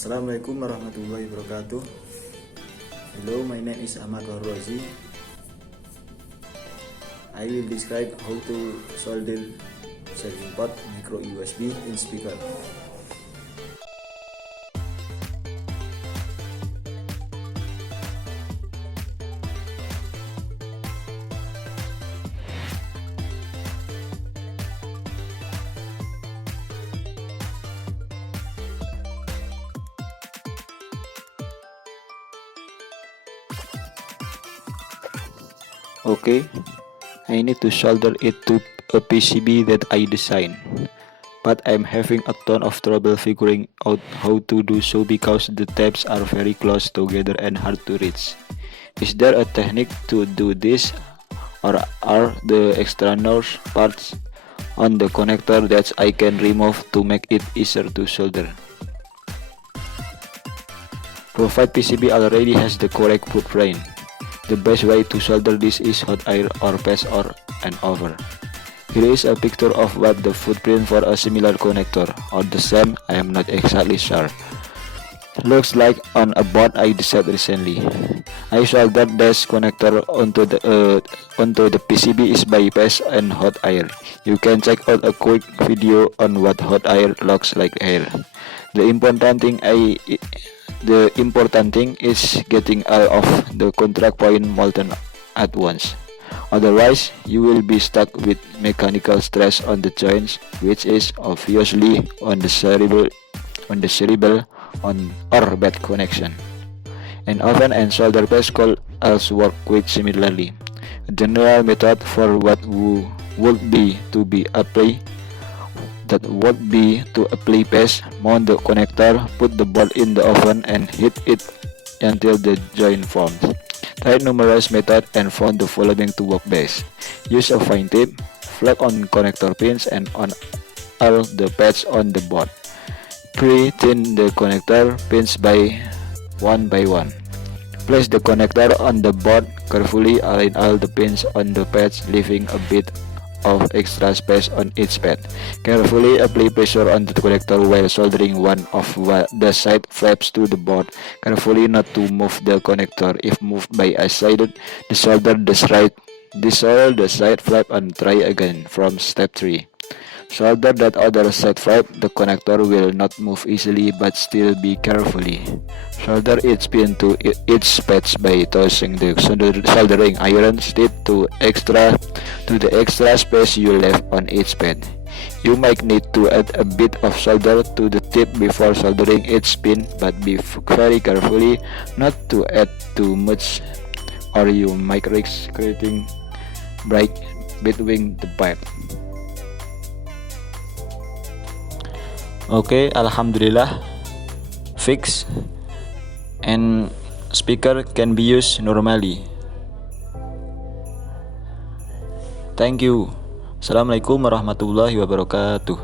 Assalamualaikum warahmatullahi wabarakatuh. Hello, my name is Ahmad or Rozi. I will describe how to solder charging port micro USB in speaker. Okay, I need to solder it to a PCB that I designed, but I'm having a ton of trouble figuring out how to do so because the tabs are very close together and hard to reach. Is there a technique to do this, or are the external parts on the connector that I can remove to make it easier to solder? Provided PCB already has the correct footprint. The best way to solder this is hot air or pass or an over. Here is a picture of what the footprint for a similar connector, or the same, I am not exactly sure, looks like on a board I designed recently. I soldered this connector onto the PCB is by pass and hot air. You can check out a quick video on what hot air looks like here. The important thing is getting all of the contact point molten at once. Otherwise, you will be stuck with mechanical stress on the joints, which is obviously undesirable or bad connection. An oven and solder paste could also work quite similarly. A general method for what would be to apply paste, mount the connector, put the board in the oven and heat it until the joint forms. Tried numerous methods and found the following to work best. Use a fine tip, flap on connector pins and on all the pads on the board. Pre-tin the connector pins by one. Place the connector on the board, carefully align all the pins on the pads, leaving a bit of extra space on each pad. Carefully apply pressure on the connector while soldering one of the side flaps to the board. Carefully not to move the connector. If moved by a side, desolder the side flap and try again from step 3. Solder that other side flap. The connector will not move easily, but still be carefully. Solder each pin to each patch by tossing the soldering iron tip to the extra space you left on each pad. You might need to add a bit of solder to the tip before soldering each pin, but be very carefully not to add too much, or you might risk creating break between the pipe. Okay, alhamdulillah, fix and speaker can be used normally. Thank you. Assalamualaikum warahmatullahi wabarakatuh.